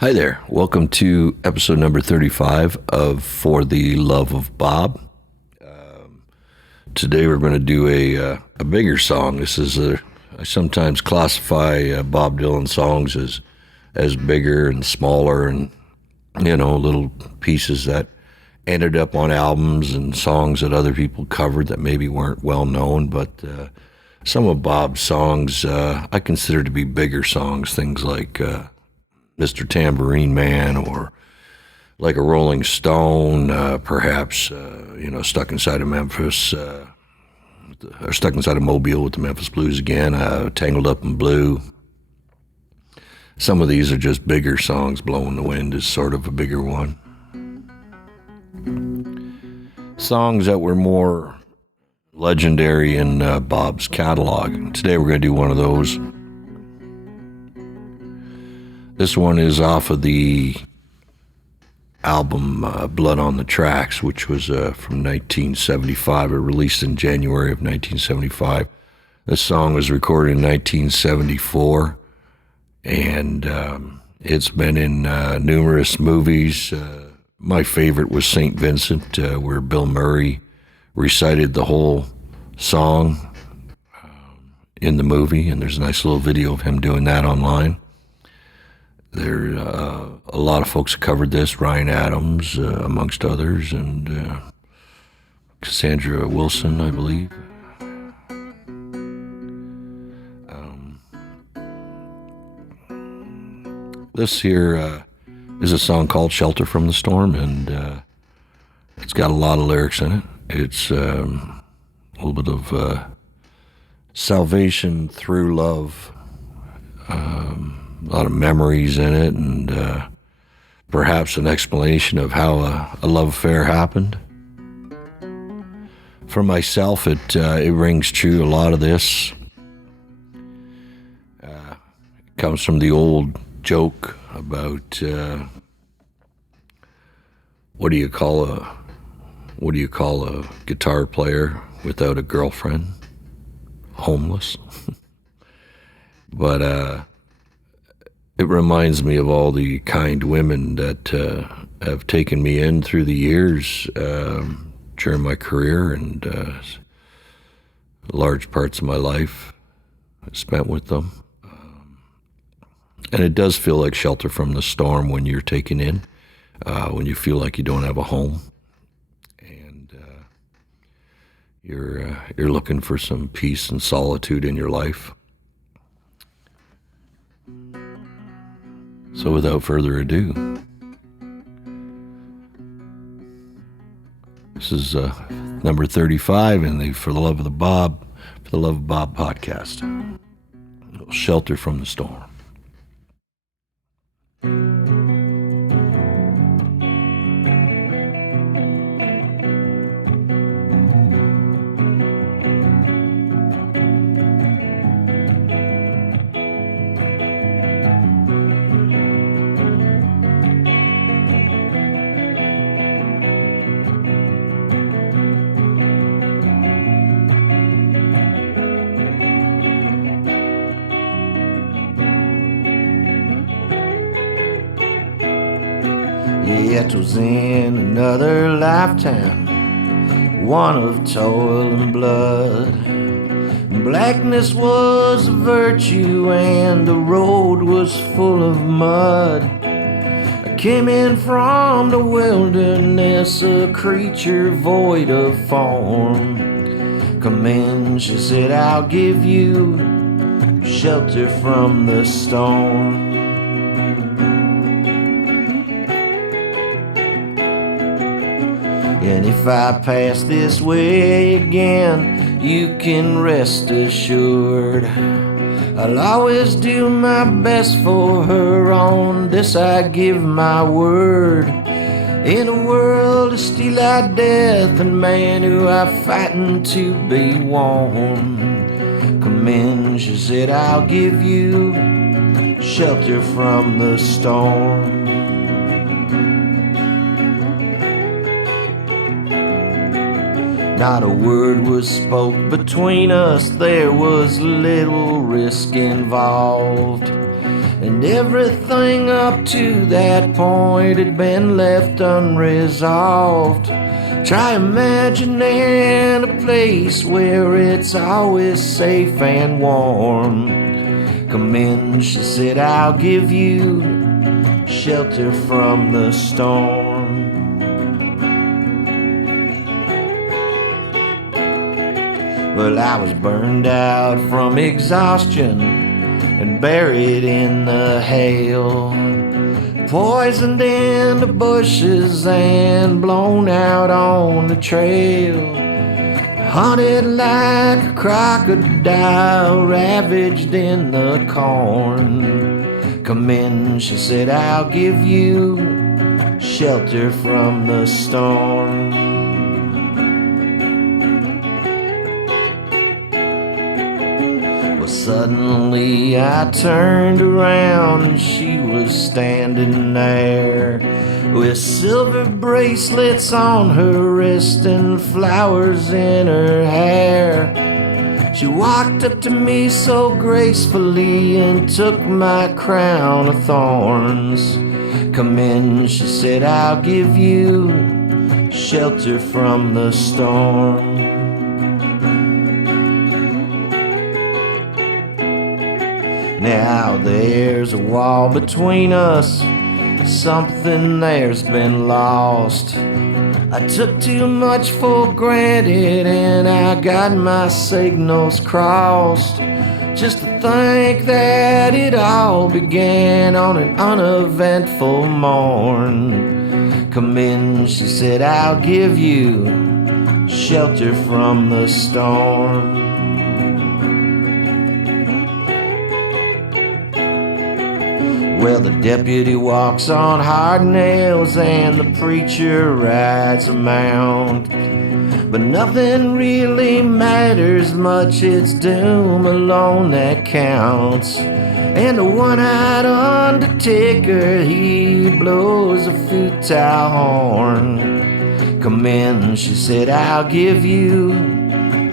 Hi there. Welcome to episode number 35 of For the Love of Bob. Today we're going to do a bigger song. I sometimes classify Bob Dylan songs as bigger and smaller and, little pieces that ended up on albums and songs that other people covered that maybe weren't well known. But some of Bob's songs I consider to be bigger songs, things like Mr. Tambourine Man, or like a Rolling Stone, perhaps, Stuck Inside of Memphis, or Stuck Inside of Mobile with the Memphis Blues again, Tangled Up in Blue. Some of these are just bigger songs. Blowing the Wind is sort of a bigger one. Songs that were more legendary in Bob's catalog. Today we're going to do one of those. This one is off of the album Blood on the Tracks, which was from 1975, or released in January of 1975. This song was recorded in 1974, and it's been in numerous movies. My favorite was St. Vincent, where Bill Murray recited the whole song in the movie, and there's a nice little video of him doing that online. There are a lot of folks that covered this, Ryan Adams, amongst others, and Cassandra Wilson, I believe. This here is a song called Shelter from the Storm, and it's got a lot of lyrics in it. It's a little bit of salvation through love, a lot of memories in it, and perhaps an explanation of how a love affair happened. For myself, it rings true. A lot of this comes from the old joke about what do you call a guitar player without a girlfriend? Homeless. But it reminds me of all the kind women that have taken me in through the years during my career, and large parts of my life I spent with them. And it does feel like shelter from the storm when you're taken in, when you feel like you don't have a home, and you're looking for some peace and solitude in your life. So without further ado, this is number 35 in the For the Love of Bob podcast. Shelter from the Storm. Yeah, it was in another lifetime, one of toil and blood. Blackness was a virtue and the road was full of mud. I came in from the wilderness, a creature void of form. Come in, she said, I'll give you shelter from the storm. And if I pass this way again, you can rest assured I'll always do my best for her. On this I give my word. In a world of steel-eyed death and man who are fighting to be warm, come in, she said, I'll give you shelter from the storm. Not a word was spoke between us, there was little risk involved. and everything up to that point had been left unresolved. Try imagining a place where it's always safe and warm. Come in, she said, I'll give you shelter from the storm. Well, I was burned out from exhaustion and buried in the hail, poisoned in the bushes and blown out on the trail, hunted like a crocodile, ravaged in the corn. Come in, she said, I'll give you shelter from the storm. Well, suddenly I turned around and she was standing there with silver bracelets on her wrist and flowers in her hair. She walked up to me so gracefully and took my crown of thorns. Come in, she said, I'll give you shelter from the storm. Now there's a wall between us, something there's been lost. I took too much for granted and I got my signals crossed. Just to think that it all began on an uneventful morn. Come in, she said, I'll give you shelter from the storm. Well, the deputy walks on hard nails and the preacher rides a mount, but nothing really matters much, it's doom alone that counts. And the one-eyed undertaker, he blows a futile horn. Come in, she said, I'll give you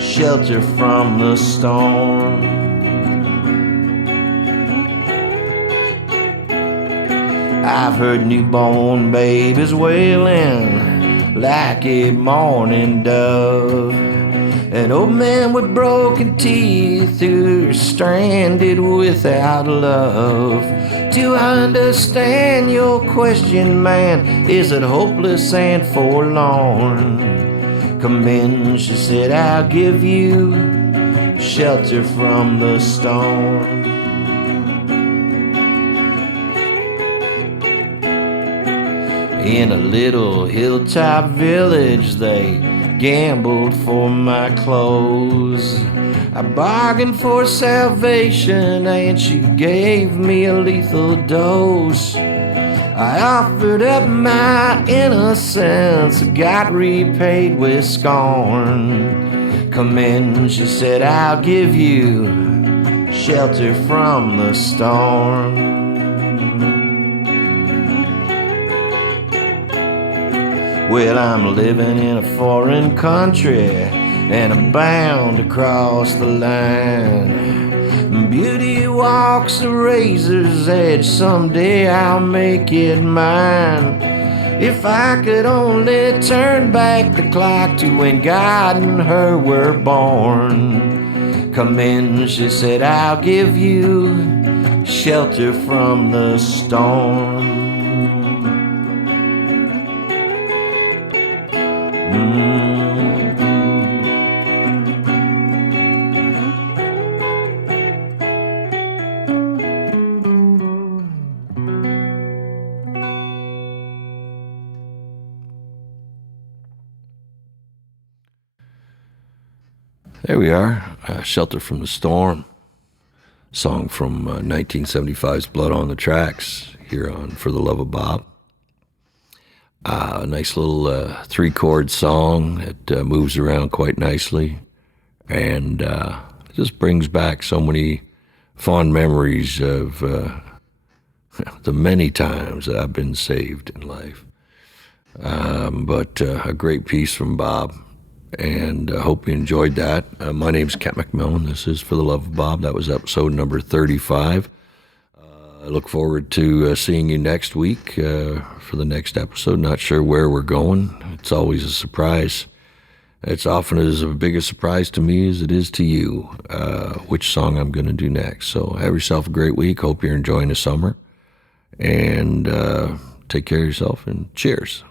shelter from the storm. I've heard newborn babies wailing like a mourning dove, an old man with broken teeth who's stranded without love. Do I understand your question, man? Is it hopeless and forlorn? Come in, she said, I'll give you shelter from the storm. In a little hilltop village, they gambled for my clothes. I bargained for salvation and she gave me a lethal dose. I offered up my innocence, got repaid with scorn. Come in, she said, I'll give you shelter from the storm. Well, I'm living in a foreign country and I'm bound to cross the line. Beauty walks the razor's edge, someday I'll make it mine. If I could only turn back the clock to when God and her were born. Come in, she said, I'll give you shelter from the storm. There we are, Shelter from the Storm, song from 1975's Blood on the Tracks, here on For the Love of Bob. A nice little three-chord song that moves around quite nicely and just brings back so many fond memories of the many times that I've been saved in life. But a great piece from Bob, and I hope you enjoyed that. My name's MacMillan. This is For the Love of Bob. That was episode number 35. I look forward to seeing you next week for the next episode. Not sure where we're going. It's always a surprise. It's often as big a surprise to me as it is to you, which song I'm going to do next. So have yourself a great week. Hope you're enjoying the summer. And take care of yourself, and cheers.